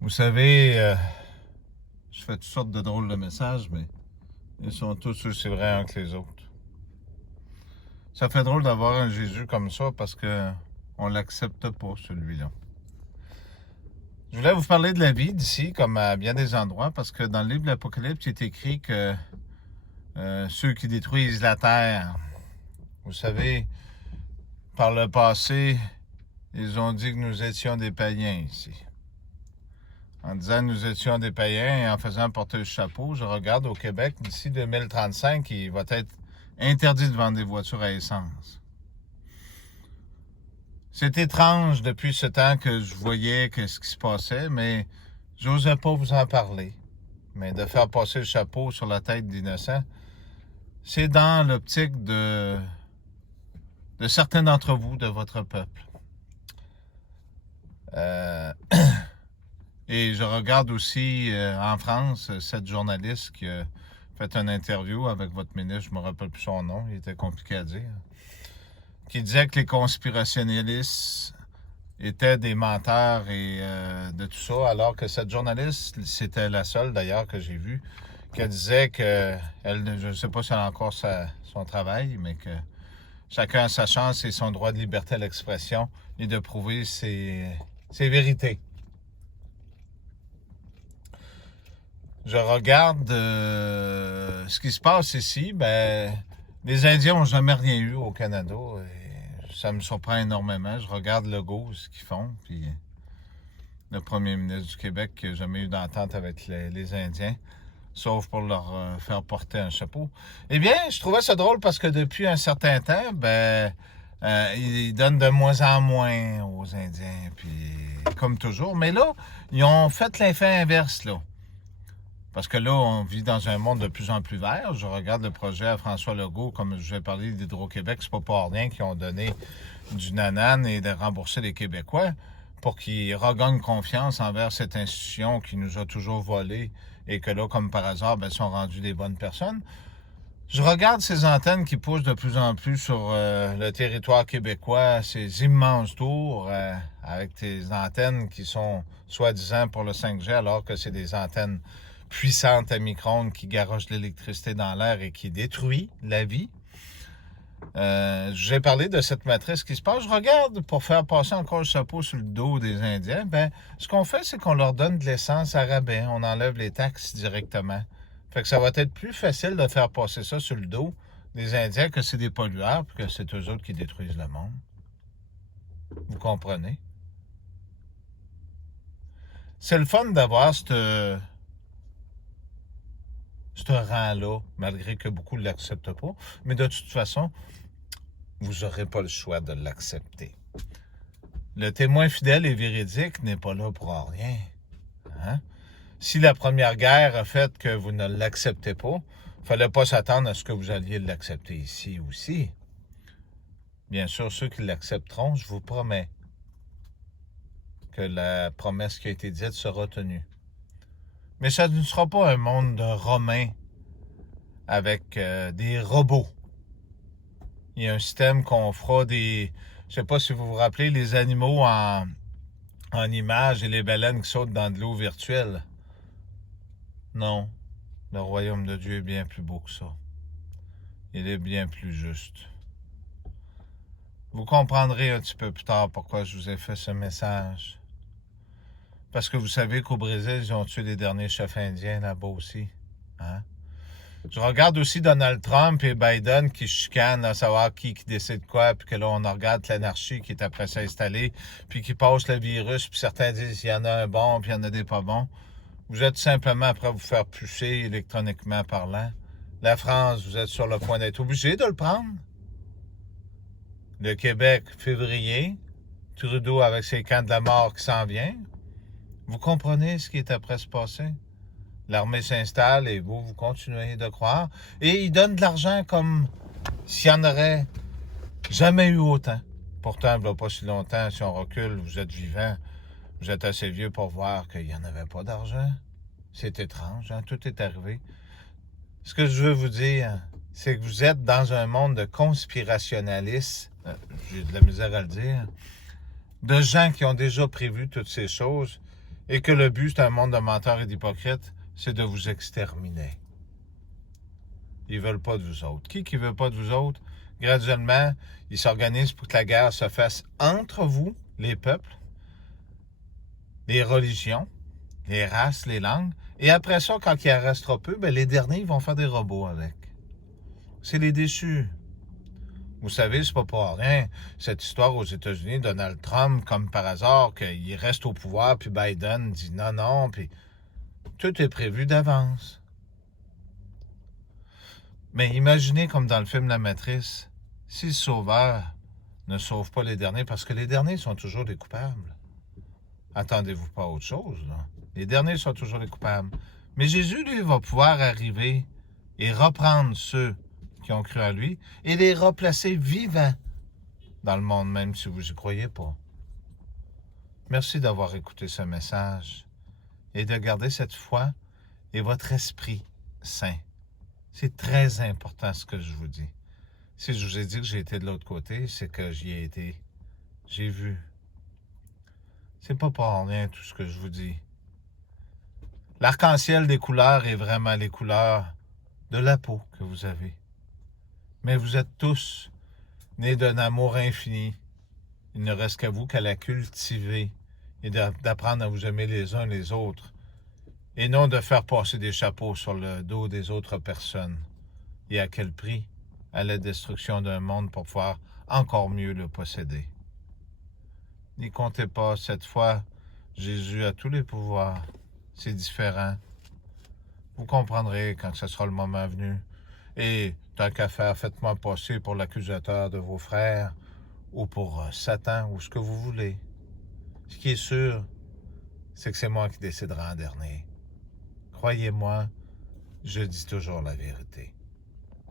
Vous savez, je fais toutes sortes de drôles de messages, mais ils sont tous aussi vrais uns que les autres. Ça fait drôle d'avoir un Jésus comme ça parce que on l'accepte pas, celui-là. Je voulais vous parler de la vie d'ici, comme à bien des endroits, parce que dans le livre de l'Apocalypse, il est écrit que ceux qui détruisent la terre, vous savez, par le passé, ils ont dit que nous étions des païens ici. En disant que nous étions des païens et en faisant porter le chapeau, je regarde au Québec, d'ici 2035, il va être interdit de vendre des voitures à essence. C'est étrange depuis ce temps que je voyais ce qui se passait, mais j'osais pas vous en parler. Mais de faire passer le chapeau sur la tête d'innocents, c'est dans l'optique de certains d'entre vous, de votre peuple. Et je regarde aussi en France cette journaliste qui a fait une interview avec votre ministre, je ne me rappelle plus son nom, il était compliqué à dire, qui disait que les conspirationnistes étaient des menteurs et de tout ça, alors que cette journaliste, c'était la seule d'ailleurs que j'ai vue, qui disait que, je ne sais pas si elle a encore son travail, mais que chacun a sa chance et son droit de liberté à l'expression et de prouver ses vérités. Je regarde ce qui se passe ici, les Indiens n'ont jamais rien eu au Canada. Et ça me surprend énormément. Je regarde Legault, ce qu'ils font, puis le premier ministre du Québec qui n'a jamais eu d'entente avec les Indiens, sauf pour leur faire porter un chapeau. Eh bien, je trouvais ça drôle parce que depuis un certain temps, ils donnent de moins en moins aux Indiens, puis comme toujours. Mais là, ils ont fait l'effet inverse, là. Parce que là, on vit dans un monde de plus en plus vert. Je regarde le projet à François Legault, comme je vais parler d'Hydro-Québec, c'est pas pour rien qu'ils ont donné du nanan et de rembourser les Québécois pour qu'ils regagnent confiance envers cette institution qui nous a toujours volé et que là, comme par hasard, sont rendus des bonnes personnes. Je regarde ces antennes qui poussent de plus en plus sur le territoire québécois, ces immenses tours avec des antennes qui sont soi-disant pour le 5G, alors que c'est des antennes puissante à micro-ondes qui garoche l'électricité dans l'air et qui détruit la vie. J'ai parlé de cette matrice qui se passe. Je regarde pour faire passer encore le chapeau sur le dos des Indiens. Ce qu'on fait, c'est qu'on leur donne de l'essence à rabais. On enlève les taxes directement. Fait que ça va être plus facile de faire passer ça sur le dos des Indiens que c'est des pollueurs puis que c'est eux autres qui détruisent le monde. Vous comprenez? C'est le fun d'avoir ce rang-là, malgré que beaucoup ne l'acceptent pas. Mais de toute façon, vous n'aurez pas le choix de l'accepter. Le témoin fidèle et véridique n'est pas là pour rien. Hein? Si la Première Guerre a fait que vous ne l'acceptez pas, il ne fallait pas s'attendre à ce que vous alliez l'accepter ici aussi. Bien sûr, ceux qui l'accepteront, je vous promets que la promesse qui a été dite sera tenue. Mais ça ne sera pas un monde de Romains avec des robots. Il y a un système qu'on fera des... Je ne sais pas si vous vous rappelez, les animaux en images et les baleines qui sautent dans de l'eau virtuelle. Non, le royaume de Dieu est bien plus beau que ça. Il est bien plus juste. Vous comprendrez un petit peu plus tard pourquoi je vous ai fait ce message. Parce que vous savez qu'au Brésil, ils ont tué les derniers chefs indiens là-bas aussi. Hein? Je regarde aussi Donald Trump et Biden qui chicanent à savoir qui décide quoi, puis que là, on regarde l'anarchie qui est après s'installer, puis qui passe le virus, puis certains disent qu'il y en a un bon, puis il y en a des pas bons. Vous êtes simplement après vous faire pucer électroniquement parlant. La France, vous êtes sur le point d'être obligé de le prendre. Le Québec, février. Trudeau avec ses camps de la mort qui s'en vient. Vous comprenez ce qui est après se passer? L'armée s'installe et vous continuez de croire. Et ils donnent de l'argent comme s'il n'y en aurait jamais eu autant. Pourtant, il n'y a pas si longtemps, si on recule, vous êtes vivant, vous êtes assez vieux pour voir qu'il n'y en avait pas d'argent. C'est étrange, hein? Tout est arrivé. Ce que je veux vous dire, c'est que vous êtes dans un monde de conspirationalistes, j'ai de la misère à le dire, de gens qui ont déjà prévu toutes ces choses et que le but, c'est un monde de menteurs et d'hypocrites, c'est de vous exterminer. Ils ne veulent pas de vous autres. Qui ne veut pas de vous autres? Graduellement, ils s'organisent pour que la guerre se fasse entre vous, les peuples, les religions, les races, les langues. Et après ça, quand il en restera peu, ben les derniers ils vont faire des robots avec. C'est les déçus. Vous savez, c'est pas pour rien. Cette histoire aux États-Unis, Donald Trump, comme par hasard, qu'il reste au pouvoir, puis Biden dit non, non, puis tout est prévu d'avance. Mais imaginez comme dans le film La Matrice, si le sauveur ne sauve pas les derniers, parce que les derniers sont toujours les coupables. Attendez-vous pas à autre chose, là. Les derniers sont toujours les coupables. Mais Jésus, lui, va pouvoir arriver et reprendre ceux qui ont cru à lui et les replacer vivants dans le monde, même si vous n'y croyez pas. Merci d'avoir écouté ce message et de garder cette foi et votre esprit sain. C'est très important ce que je vous dis. Si je vous ai dit que j'ai été de l'autre côté, c'est que j'y ai été. J'ai vu. C'est pas pour rien tout ce que je vous dis. L'arc-en-ciel des couleurs est vraiment les couleurs de la peau que vous avez. Mais vous êtes tous nés d'un amour infini. Il ne reste qu'à vous qu'à la cultiver et d'apprendre à vous aimer les uns les autres et non de faire passer des chapeaux sur le dos des autres personnes. Et à quel prix? À la destruction d'un monde pour pouvoir encore mieux le posséder. N'y comptez pas, cette fois, Jésus a tous les pouvoirs. C'est différent. Vous comprendrez quand ce sera le moment venu. Et tant qu'à faire, faites-moi passer pour l'accusateur de vos frères ou pour Satan ou ce que vous voulez. Ce qui est sûr, c'est que c'est moi qui déciderai en dernier. Croyez-moi, je dis toujours la vérité.